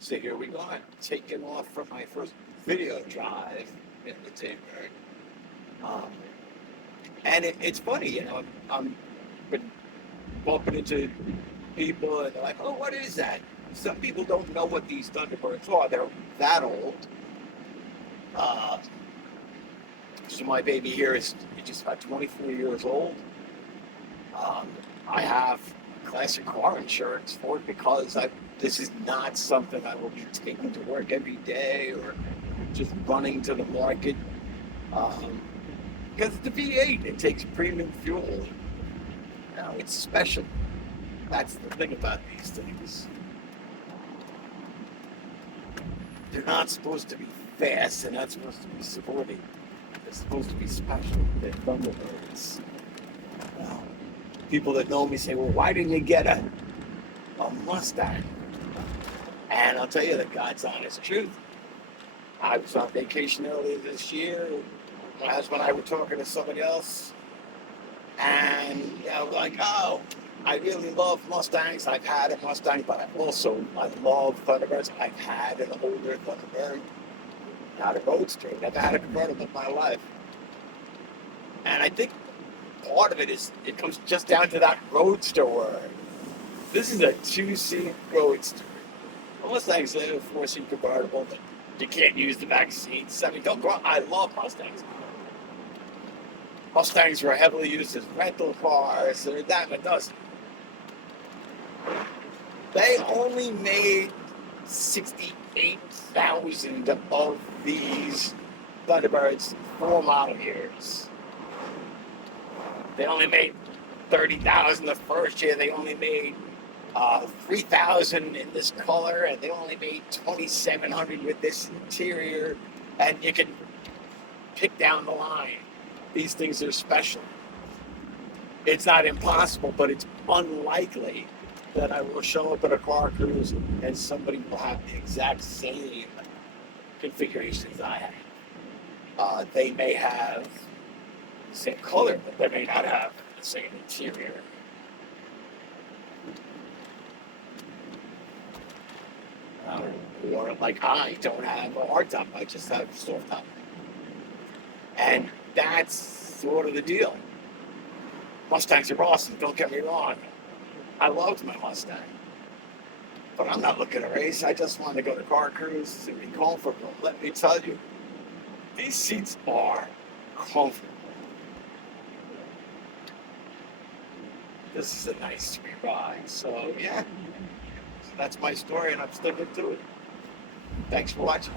So here we go. I'm taking off from my first video drive in the Tinberg. Um, and it's funny, I'm been bumping into people and they're like, oh, what is that? Some people don't know what these Thunderbirds are. They're that old. Uh, so my baby here is just about 24 years old. Um, I have classic car insurance for it because this is not something I will be taking to work every day or just running to the market. Um, because it's the V8, it takes premium fuel. It's special. That's the thing about these things. They're not supposed to be fast. They're not supposed to be sporty. They're supposed to be special. They're Thunderbirds. Um, People that know me say, well, why didn't you get a Mustang? And I'll tell you the God's honest truth. I was on vacation earlier this year. My husband and I were talking to somebody else. And like, oh, I really love Mustangs. I've had a Mustang, but I love Thunderbirds. I've had an older Thunderbird, not a Roadster. Never had a convertible in my life. And I think part of it comes just down to that Roadster word. This is a two-seat Roadster. Mustang's a four-seat convertible, but you can't use the back seats. I mean, don't go. I love Mustangs. Mustangs were heavily used as rental cars, or that and a dozen. They only made 68,000 of these Thunderbirds 4 model years. They only made 30,000 the first year. They only made 3,000 in this color, and they only made 2,700 with this interior. And you can pick down the line. These things are special. It's not impossible, but it's unlikely that I will show up at a car cruise and somebody will have the exact same configurations I have. They may have the same color, but they may not have the same interior. Or like I don't have a hardtop, I just have a soft top. And that's sort of the deal. Mustangs are awesome, don't get me wrong. I loved my Mustang. But I'm not looking to race. I just want to go to car cruises and be comfortable. Let me tell you, these seats are comfortable. This is a nice sweet ride. So yeah, so that's my story and I'm sticking to it. Thanks for watching.